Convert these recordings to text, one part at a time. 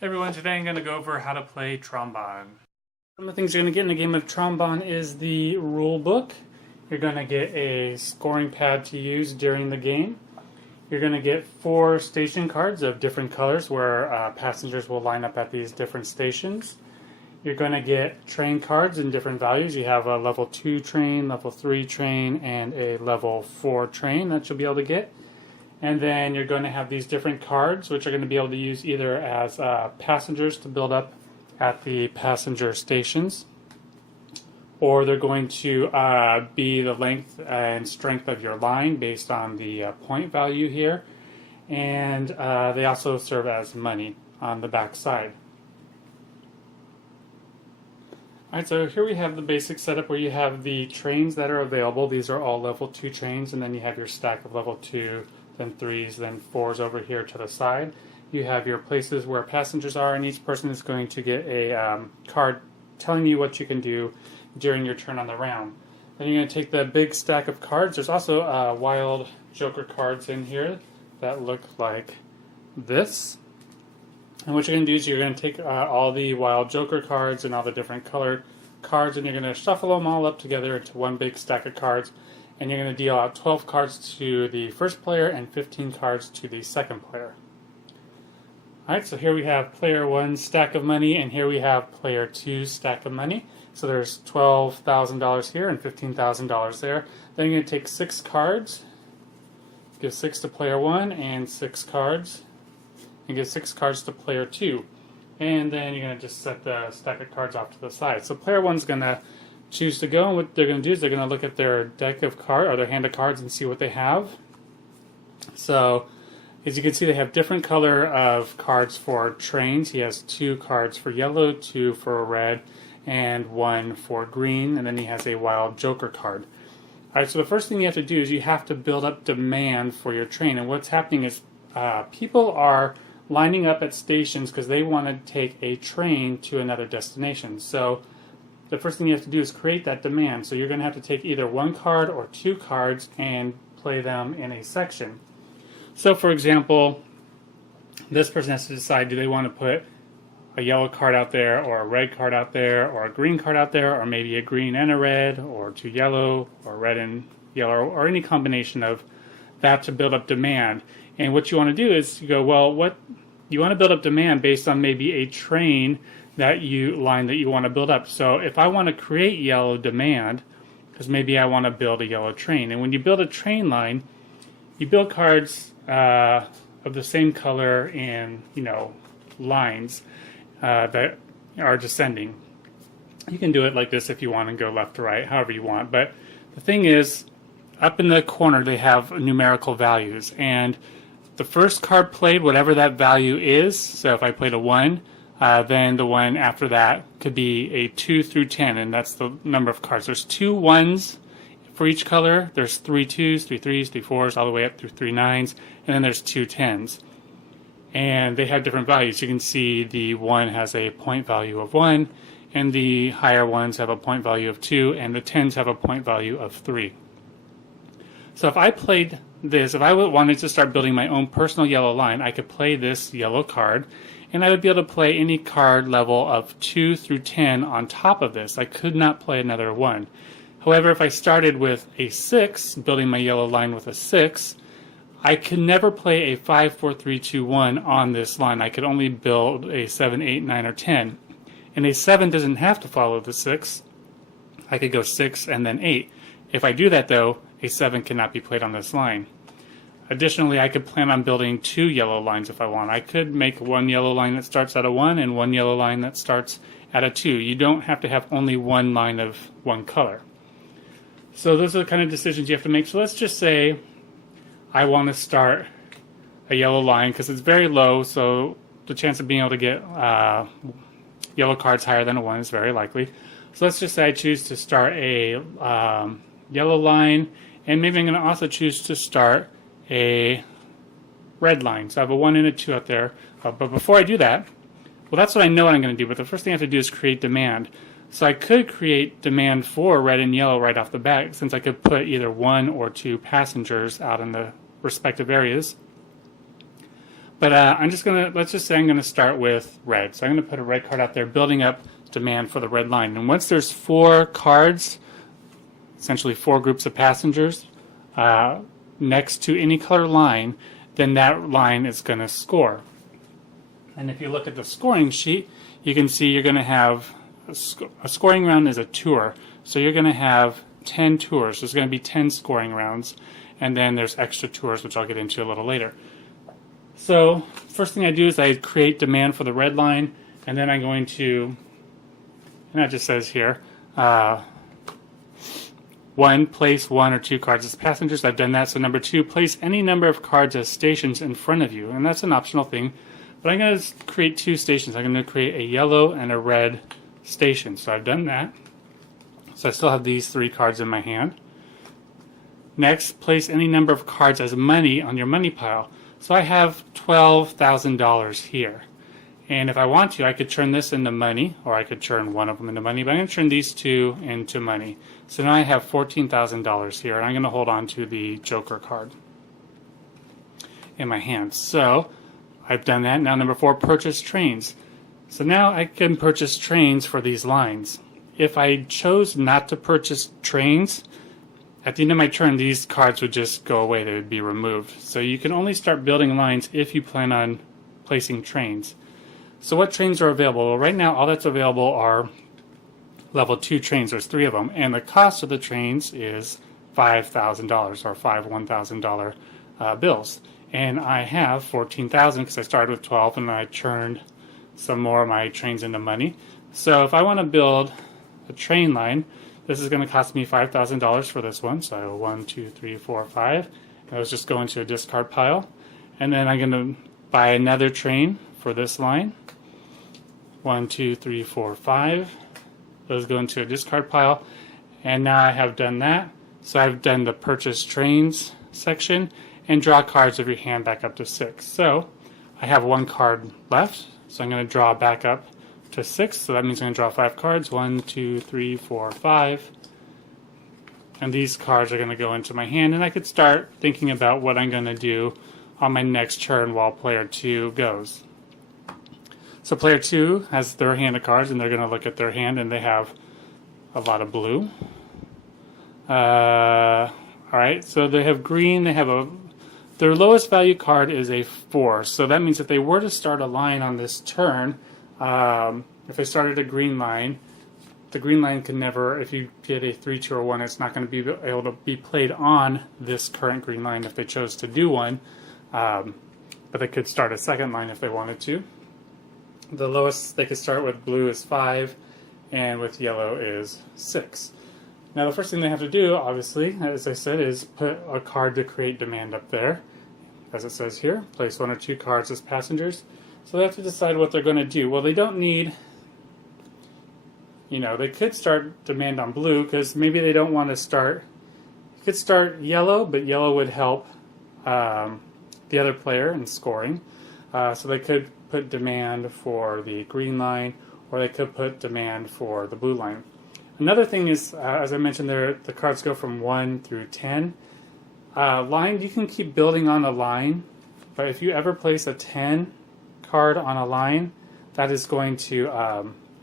Hey everyone, today I'm going to go over how to play Trambahn. Some of the things you're going to get in a game of Trambahn is the rule book. You're going to get a scoring pad to use during the game. You're going to get 4 station cards of different colors where passengers will line up at these different stations. You're going to get train cards in different values. You have a level 2 train, level 3 train, and a level 4 train that you'll be able to get. And then you're going to have these different cards, which are going to be able to use either as passengers to build up at the passenger stations, or they're going to be the length and strength of your line based on the point value here. And they also serve as money on the back side. Alright, so here we have the basic setup where you have the trains that are available. These are all level 2 trains, and then you have your stack of level 2, then 3s, then 4s over here to the side. You have your places where passengers are, and each person is going to get a card telling you what you can do during your turn on the round. Then you're going to take the big stack of cards. There's also wild joker cards in here that look like this. And what you're going to do is you're going to take all the wild joker cards and all the different colored cards, and you're going to shuffle them all up together into one big stack of cards. And you're going to deal out 12 cards to the first player and 15 cards to the second player. Alright, so here we have player 1's stack of money, and here we have player 2's stack of money. So there's $12,000 here and $15,000 there. Then you're going to take 6 cards, give 6 to player 1 and 6 cards, and give 6 cards to player 2. And then you're going to just set the stack of cards off to the side. So player 1's going to choose to go, and what they're going to do is they're going to look at their deck of cards or their hand of cards and see what they have. So as you can see, they have different color of cards for trains. He has 2 cards for yellow, 2 for red, and 1 for green, and then he has a wild joker card. Alright, so the first thing you have to do is you have to build up demand for your train, and what's happening is people are lining up at stations because they want to take a train to another destination. So the first thing you have to do is create that demand. So you're going to have to take either 1 card or 2 cards and play them in a section. So for example, this person has to decide, do they want to put a yellow card out there, or a red card out there, or a green card out there, or maybe a green and a red, or 2 yellow, or red and yellow, or any combination of that to build up demand. And what you want to do is you go, well, what you want to build up demand based on maybe a train that you want to build up. So if I want to create yellow demand, because maybe I want to build a yellow train, and when you build a train line, you build cards of the same color in lines that are descending. You can do it like this if you want and go left to right, however you want. But the thing is, up in the corner they have numerical values, and the first card played, whatever that value is. So if I played a 1. Then the one after that could be a 2 through 10, and that's the number of cards. There's 2 1s for each color. There's 3 2s, 3 3s, 3 4s, all the way up through 3 9s, and then there's 2 10s. And they have different values. You can see the 1 has a point value of 1, and the higher ones have a point value of 2, and the 10s have a point value of 3. So if I played this, if I wanted to start building my own personal yellow line, I could play this yellow card, and I would be able to play any card level of 2 through 10 on top of this. I could not play another 1. However, if I started with a 6, building my yellow line with a 6, I could never play a 5, 4, 3, 2, 1 on this line. I could only build a 7, 8, 9, or 10. And a 7 doesn't have to follow the 6. I could go 6 and then 8. If I do that, though, a 7 cannot be played on this line. Additionally, I could plan on building 2 yellow lines if I want. I could make 1 yellow line that starts at a 1 and 1 yellow line that starts at a 2. You don't have to have only 1 line of 1 color. So those are the kind of decisions you have to make. So let's just say I want to start a yellow line because it's very low, so the chance of being able to get yellow cards higher than a 1 is very likely. So let's just say I choose to start a yellow line, and maybe I'm going to also choose to start a red line. So I have a 1 and a 2 out there. But before I do that, well, that's what I know what I'm going to do. But the first thing I have to do is create demand. So I could create demand for red and yellow right off the bat, since I could put either 1 or 2 passengers out in the respective areas. But let's just say I'm gonna start with red. So I'm gonna put a red card out there, building up demand for the red line. And once there's 4 cards, essentially 4 groups of passengers, next to any color line, then that line is gonna score. And if you look at the scoring sheet, you can see you're gonna have a scoring round is a tour. So you're gonna have 10 tours. There's gonna be 10 scoring rounds. And then there's extra tours, which I'll get into a little later. So first thing I do is I create demand for the red line, and then I'm going to, and that just says here, 1, place 1 or 2 cards as passengers. I've done that. So number 2, place any number of cards as stations in front of you, and that's an optional thing. But I'm going to create 2 stations. I'm going to create a yellow and a red station. So I've done that. So I still have these 3 cards in my hand. Next, place any number of cards as money on your money pile. So I have $12,000 here. And if I want to, I could turn this into money, or I could turn one of them into money, but I'm going to turn these 2 into money. So now I have $14,000 here, and I'm going to hold on to the Joker card in my hand. So I've done that. Now number 4, purchase trains. So now I can purchase trains for these lines. If I chose not to purchase trains, at the end of my turn, these cards would just go away. They would be removed. So you can only start building lines if you plan on placing trains. So what trains are available? Well, right now, all that's available are level 2 trains. There's 3 of them. And the cost of the trains is $5,000 or 5 $1,000 bills. And I have 14,000 because I started with 12 and I turned some more of my trains into money. So if I want to build a train line, this is going to cost me $5,000 for this one. So 1, 2, 3, 4, 5. And I was just going to a discard pile. And then I'm going to buy another train for this line. 1, 2, 3, 4, 5. Those go into a discard pile. And now I have done that. So I've done the purchase trains section and draw cards of your hand back up to 6. So I have 1 card left. So I'm going to draw back up to 6. So that means I'm going to draw 5 cards. 1, 2, 3, 4, 5. And these cards are going to go into my hand. And I could start thinking about what I'm going to do on my next turn while player 2 goes. So player 2 has their hand of cards, and they're going to look at their hand, and they have a lot of blue. Alright, so they have green. They have their lowest value card is a 4. So that means if they were to start a line on this turn, if they started a green line, the green line can never, if you get a 3, 2, or 1, it's not going to be able to be played on this current green line if they chose to do one. But they could start a second line if they wanted to. The lowest they could start with blue is 5, and with yellow is 6. Now the first thing they have to do, obviously, as I said, is put a card to create demand up there. As it says here, place 1 or 2 cards as passengers. So they have to decide what they're going to do. Well, they don't need, they could start demand on blue because maybe they don't want to start, you could start yellow, but yellow would help the other player in scoring. So they could put demand for the green line, or they could put demand for the blue line. Another thing is, as I mentioned there, the cards go from 1 through 10. Line, you can keep building on a line, but if you ever place a 10 card on a line, that is going to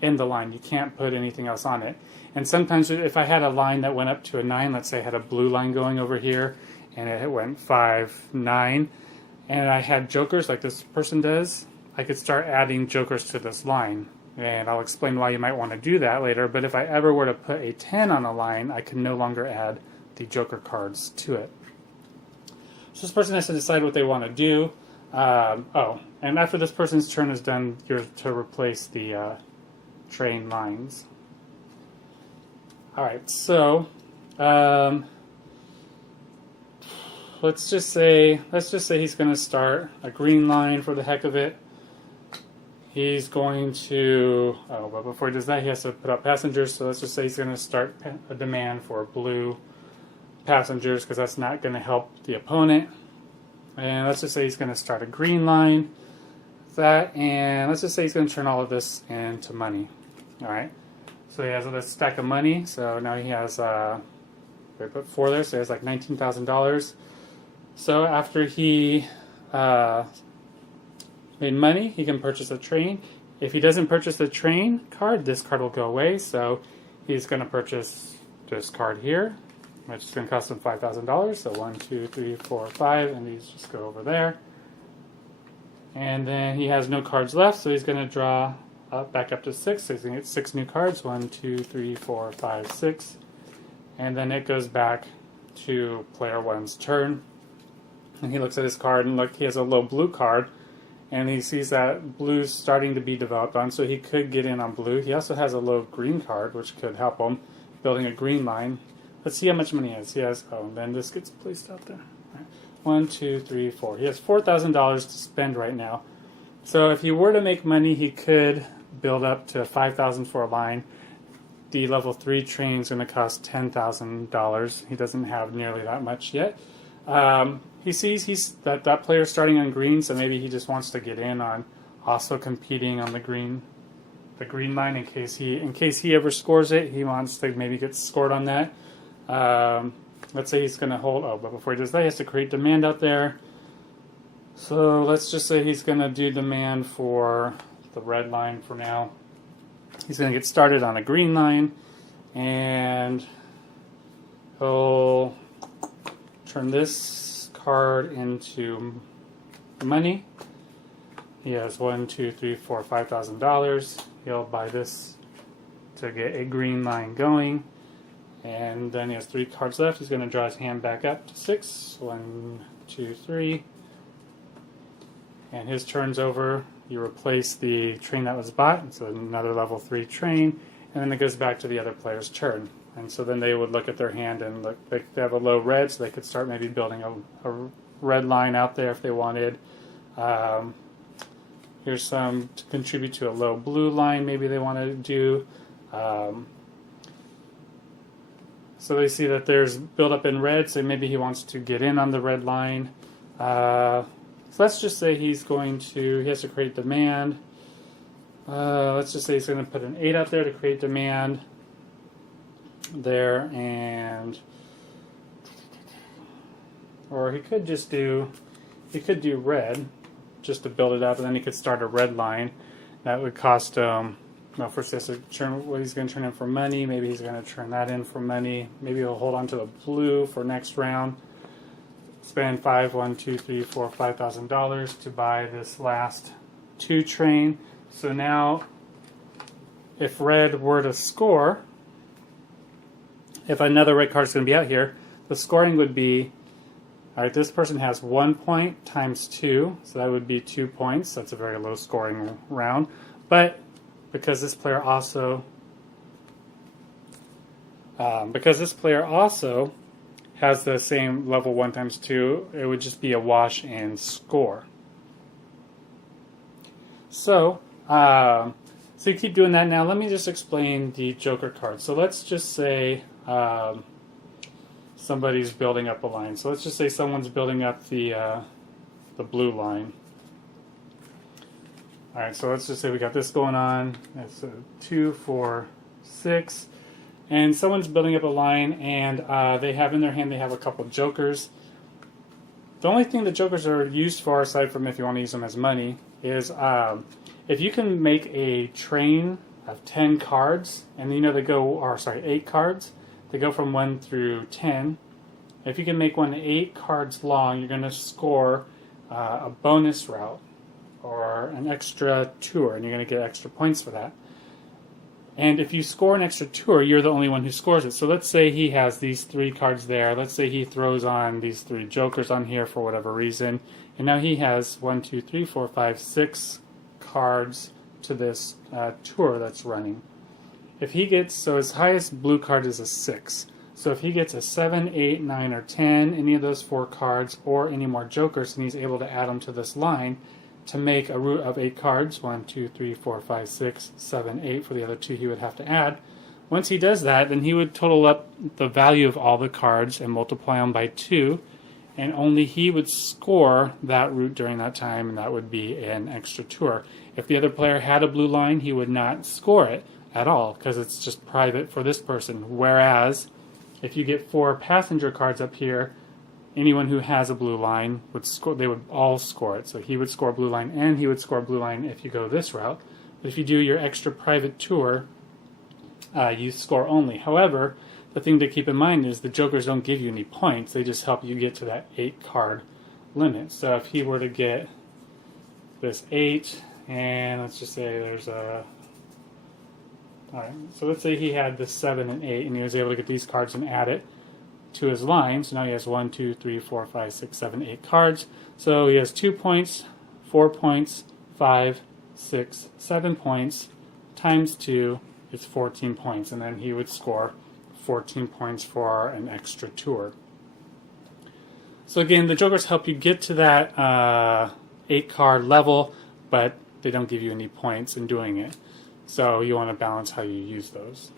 end the line. You can't put anything else on it. And sometimes if I had a line that went up to a 9, let's say I had a blue line going over here, and it went 5, 9, and I had jokers like this person does, I could start adding jokers to this line. And I'll explain why you might want to do that later, but if I ever were to put a 10 on a line, I can no longer add the joker cards to it. So this person has to decide what they want to do. And after this person's turn is done, you're to replace the train lines. Alright, so let's just say he's going to start a green line for the heck of it. He's going to, but before he does that, he has to put up passengers. So let's just say he's going to start a demand for blue passengers because that's not going to help the opponent. And let's just say he's going to start a green line. And let's just say he's going to turn all of this into money. All right. So he has this stack of money. So now he has, we put 4 there, so he has like $19,000. So after he made money, he can purchase a train. If he doesn't purchase the train card, this card will go away. So he's going to purchase this card here, which is going to cost him $5,000. So 1, 2, 3, 4, 5, and these just go over there. And then he has no cards left, so he's going to draw back up to 6. So he's going to get 6 new cards. 1, 2, 3, 4, 5, 6. And then it goes back to player 1's turn. And he looks at his card, and look, he has a low blue card. And he sees that blue's starting to be developed on, so he could get in on blue. He also has a low green card, which could help him building a green line. Let's see how much money he has. He has, oh, and then this gets placed out there. All right. 1, 2, 3, 4. He has $4,000 to spend right now. So if he were to make money, he could build up to $5,000 for a line. The level 3 train is going to cost $10,000. He doesn't have nearly that much yet. He sees that player starting on green, so maybe he just wants to get in on also competing on the green line in case he ever scores it. He wants to maybe get scored on that. Let's say he's going to hold. Oh, but before he does that, he has to create demand out there. So let's just say he's going to do demand for the red line for now. He's going to get started on a green line, and he'll turn this card into money. He has $5,000. He'll buy this to get a green line going, and then he has 3 cards left. He's going to draw his hand back up to 6. 1, 2, 3, and his turn's over. You replace the train that was bought, so another level 3 train, and then it goes back to the other player's turn. And so then they would look at their hand and look, they have a low red, so they could start maybe building a red line out there if they wanted. Here's some to contribute to a low blue line maybe they want to do. So they see that there's buildup in red, so maybe he wants to get in on the red line. So let's just say he has to create demand. Let's just say he's going to put an 8 out there to create demand there, or he could do red just to build it up, and then he could start a red line. That would cost first he has to turn what he's going to turn in for money. Maybe he's going to turn that in for money. Maybe he'll hold on to the blue for next round. Spend $5,000 to buy this last 2 train. So now, if red were to score, if another red card is going to be out here, the scoring would be, all right, this person has 1 point times 2, so that would be 2 points. That's a very low scoring round. But because this player also has the same level 1 times 2, it would just be a wash in score. So you keep doing that. Now let me just explain the Joker card. So let's just say somebody's building up a line. So let's just say someone's building up the blue line. All right, so let's just say we got this going on. It's 2, 4, 6. And someone's building up a line, and they have in their hand, they have a couple jokers. The only thing the jokers are used for, aside from if you want to use them as money, is if you can make a train of 10 cards, and they go, 8 cards. They go from 1 through 10. If you can make one 8 cards long, you're going to score a bonus route or an extra tour, and you're going to get extra points for that. And if you score an extra tour, you're the only one who scores it. So let's say he has these 3 cards there. Let's say he throws on these 3 jokers on here for whatever reason. And now he has 1, 2, 3, 4, 5, 6 cards to this tour that's running. If he gets, so his highest blue card is a 6. So if he gets a 7, 8, 9, or 10, any of those 4 cards, or any more jokers, and he's able to add them to this line, to make a route of 8 cards, 1, 2, 3, 4, 5, 6, 7, 8 for the other 2 he would have to add. Once he does that, then he would total up the value of all the cards and multiply them by 2, and only he would score that route during that time, and that would be an extra tour. If the other player had a blue line, he would not score it at all, because it's just private for this person. Whereas, if you get 4 passenger cards up here, anyone who has a blue line would score. They would all score it. So he would score blue line, and he would score blue line if you go this route. But if you do your extra private tour, you score only. However, the thing to keep in mind is the jokers don't give you any points. They just help you get to that 8 card limit. So if he were to get this 8, and let's just say there's a... Alright, so let's say he had this 7 and 8, and he was able to get these cards and add it to his line. So now he has 1, 2, 3, 4, 5, 6, 7, 8 cards. So he has 2 points, 4 points, 5, 6, 7 points, times 2 is 14 points. And then he would score 14 points for an extra tour. So again, the jokers help you get to that 8 card level, but they don't give you any points in doing it. So you want to balance how you use those.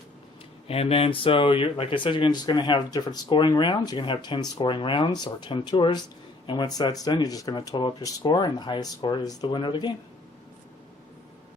And then, so you're, like I said, you're just going to have different scoring rounds. You're going to have 10 scoring rounds or 10 tours. And once that's done, you're just going to total up your score, and the highest score is the winner of the game.